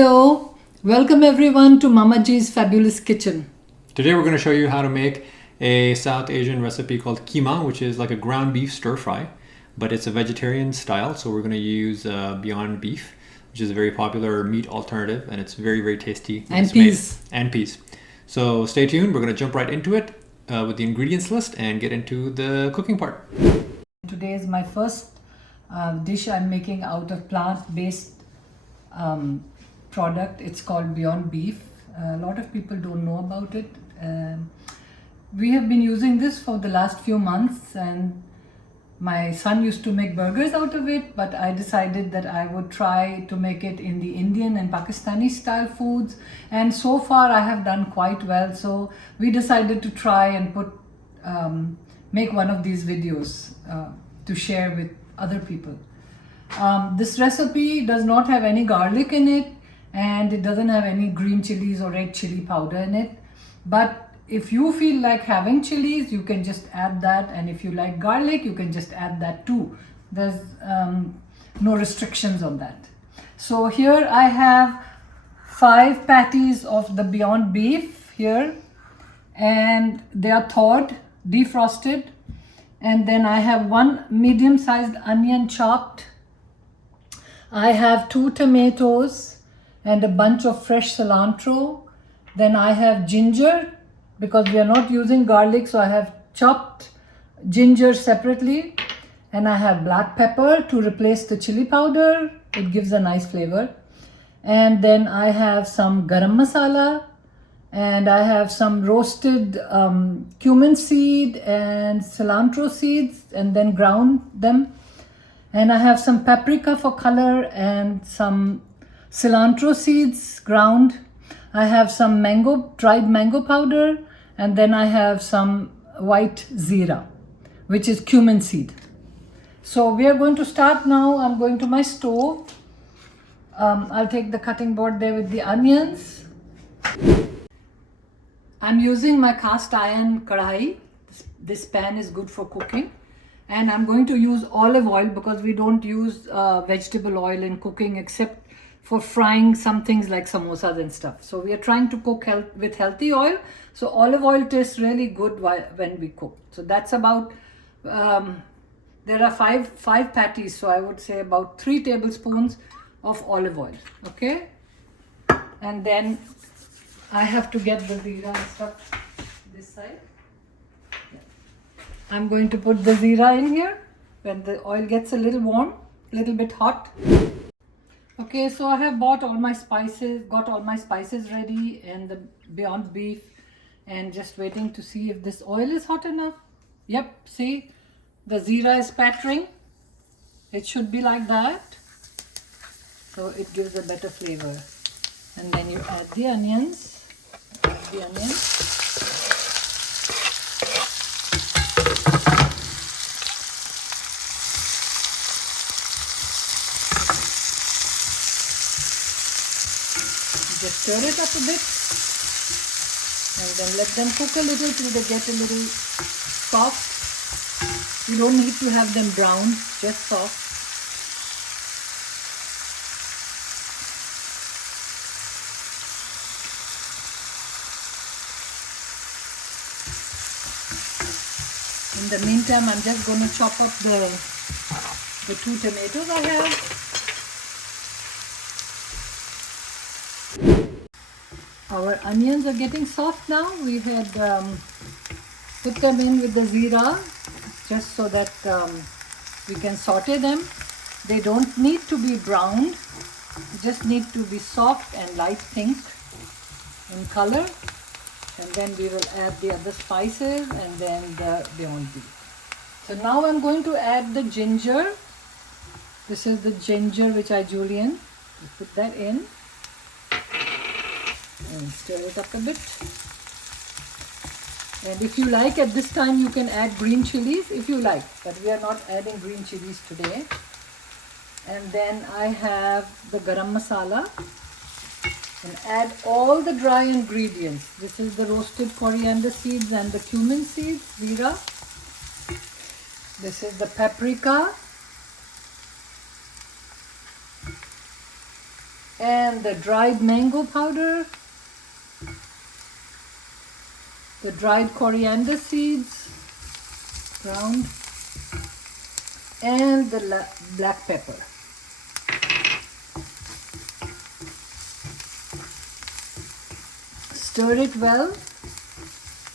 Hello, welcome everyone to Mama G's Fabulous Kitchen. Today we're going to show you how to make a South Asian recipe called Keema, which is like a ground beef stir fry, but it's a vegetarian style. So we're going to use Beyond Beef, which is a very popular meat alternative, and it's very, very tasty. And peas. And peas. So stay tuned. We're going to jump right into it with the ingredients list and get into the cooking part. Today is my first dish I'm making out of plant-based product. It's called Beyond Beef. A lot of people don't know about it. We have been using this for the last few months, and my son used to make burgers out of it, but I decided that I would try to make it in the Indian and Pakistani style foods, and so far I have done quite well. So we decided to try and make one of these videos to share with other people. This recipe does not have any garlic in it, and it doesn't have any green chilies or red chili powder in it. But if you feel like having chilies, you can just add that, and if you like garlic, you can just add that too. There's no restrictions on that. So here I have 5 patties of the Beyond Beef here, and they are thawed, defrosted. And then I have 1 medium-sized onion chopped. I have 2 tomatoes and a bunch of fresh cilantro. Then I have ginger, because we are not using garlic, so I have chopped ginger separately. And I have black pepper to replace the chili powder. It gives a nice flavor. And then I have some garam masala, and I have some roasted cumin seed and cilantro seeds, and then ground them. And I have some paprika for color and some cilantro seeds ground. I have some dried mango powder, and then I have some white zira, which is cumin seed. So we are going to start now. I'm going to my stove. I'll take the cutting board there with the onions. I'm using my cast iron kadai. This pan is good for cooking. And I'm going to use olive oil, because we don't use vegetable oil in cooking except for frying some things like samosas and stuff. So we are trying to cook with healthy oil. So olive oil tastes really good when we cook. So that's about, there are five patties. So I would say about 3 tablespoons of olive oil. Okay. And then I have to get the zira and stuff this side. I'm going to put the zira in here when the oil gets a little warm, a little bit hot. Okay, so I have bought all my spices, got all my spices ready, and the Beyond Beef, and just waiting to see if this oil is hot enough. Yep, see, the zira is spattering. It should be like that. So it gives a better flavor. And then you add the onions. Just stir it up a bit, and then let them cook a little till they get a little soft. You don't need to have them brown, just soft. In the meantime, I'm just going to chop up the 2 tomatoes I have. Our onions are getting soft now. We had put them in with the zira just so that we can saute them. They don't need to be browned. They just need to be soft and light pink in color. And then we will add the other spices and then the Beyond Beef. So now I'm going to add the ginger. This is the ginger which I julienne. Put that in. And stir it up a bit. And if you like, at this time you can add green chilies if you like, but we are not adding green chilies today. And then I have the garam masala, and add all the dry ingredients. This is the roasted coriander seeds and the cumin seeds, zira. This is the paprika. and the dried mango powder, the dried coriander seeds, ground, and the black pepper. Stir it well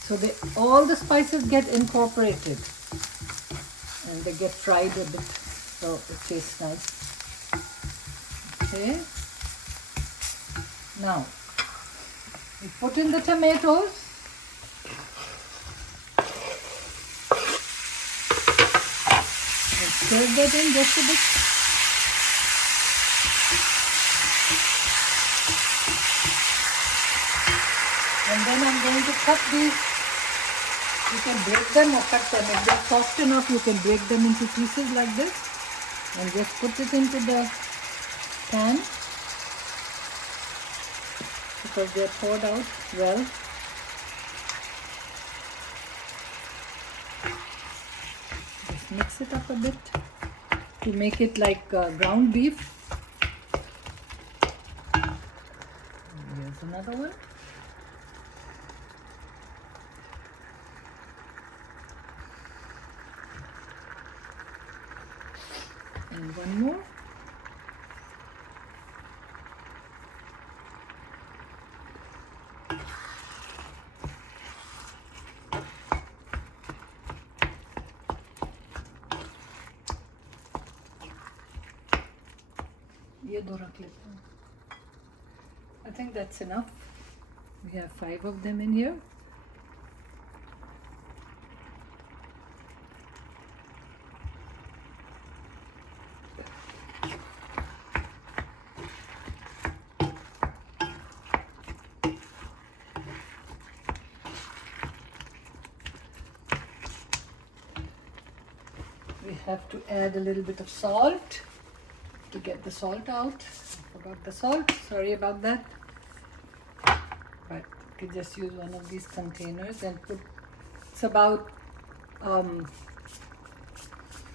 so all the spices get incorporated and they get fried a bit so it tastes nice. Okay. Now we put in the tomatoes. Let's stir that in just a bit. And then I'm going to cut these. You can break them or cut them. If they're soft enough, you can break them into pieces like this. And just put it into the pan. Because they're poured out well. Just mix it up a bit to make it like ground beef. Here's another one. And one more. I think that's enough. We have 5 of them in here. We have to add a little bit of salt to get the salt out. I forgot the salt, sorry about that. But you can just use one of these containers and put, it's about a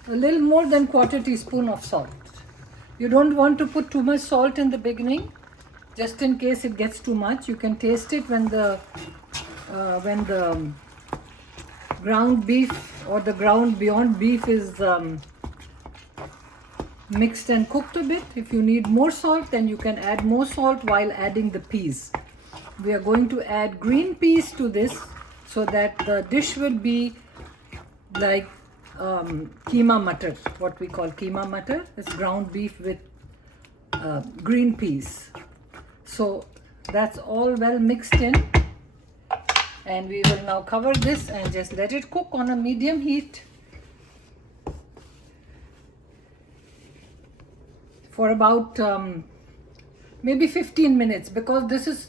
little more than 1/4 teaspoon of salt. You don't want to put too much salt in the beginning, just in case it gets too much. You can taste it when the ground beef or the ground beyond beef is mixed and cooked a bit. If you need more salt, then you can add more salt while adding the peas. We are going to add green peas to this so that the dish will be like keema matar, what we call keema matar. It's ground beef with green peas. So that's all well mixed in. And we will now cover this and just let it cook on a medium heat for about maybe 15 minutes, because this is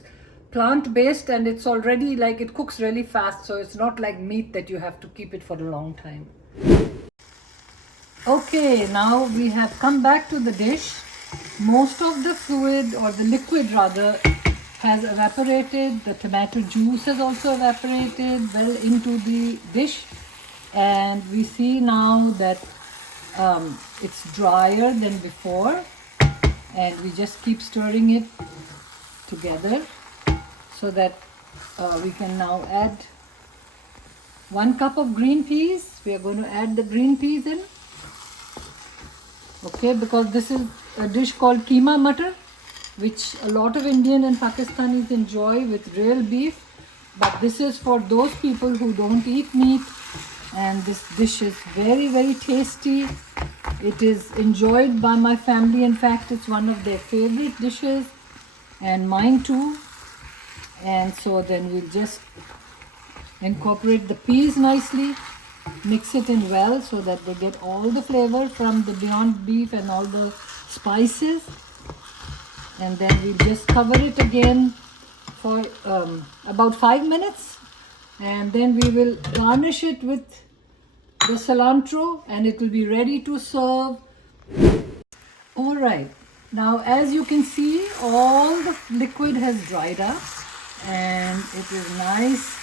plant-based and it's already like it cooks really fast, so it's not like meat that you have to keep it for a long time. Okay, now we have come back to the dish. Most of the fluid, or the liquid rather, has evaporated. The tomato juice has also evaporated well into the dish, and we see now that it's drier than before, and we just keep stirring it together so that we can now add 1 cup of green peas. We are going to add the green peas in, okay, because this is a dish called keema matar, which a lot of Indian and Pakistanis enjoy with real beef, but this is for those people who don't eat meat, and this dish is very, very tasty. It is enjoyed by my family. In fact, it's one of their favorite dishes, and mine too. And so then we'll just incorporate the peas nicely, mix it in well so that they get all the flavor from the beyond beef and all the spices. And then we'll just cover it again for about 5 minutes, and then we will garnish it with the cilantro and it will be ready to serve. All right, now as you can see, all the liquid has dried up and it is nice,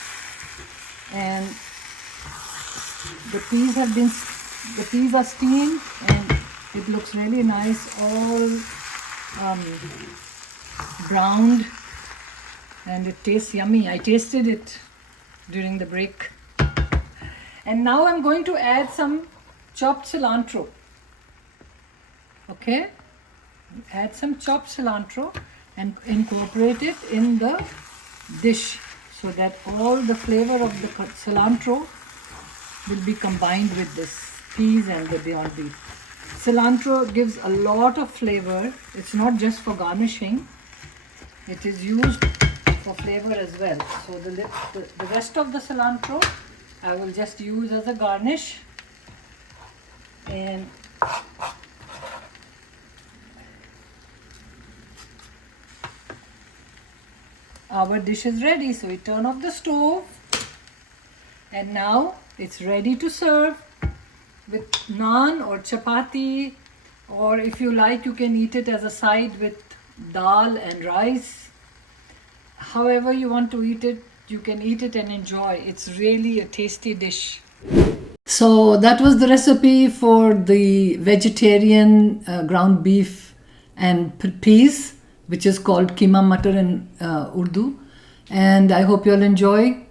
and the peas are steamed and it looks really nice, all browned and it tastes yummy. I tasted it during the break. And now I'm going to add some chopped cilantro. Okay, add some chopped cilantro and incorporate it in the dish so that all the flavor of the cilantro will be combined with this peas and the Beyond Beef. Cilantro gives a lot of flavor. It's not just for garnishing. It is used for flavor as well. So the rest of the cilantro I will just use as a garnish. And our dish is ready. So we turn off the stove. And now it's ready to serve with naan or chapati, or if you like you can eat it as a side with dal and rice. However you want to eat it, you can eat it and enjoy. It's really a tasty dish. So that was the recipe for the vegetarian ground beef and peas, which is called keema matar in Urdu. And I hope you'll enjoy.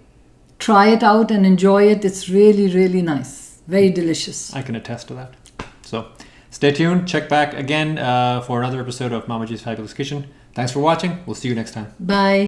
Try it out and enjoy it. It's really, really nice. Very delicious. I can attest to that. So stay tuned. Check back again for another episode of Mama G's Fabulous Kitchen. Thanks for watching. We'll see you next time. Bye.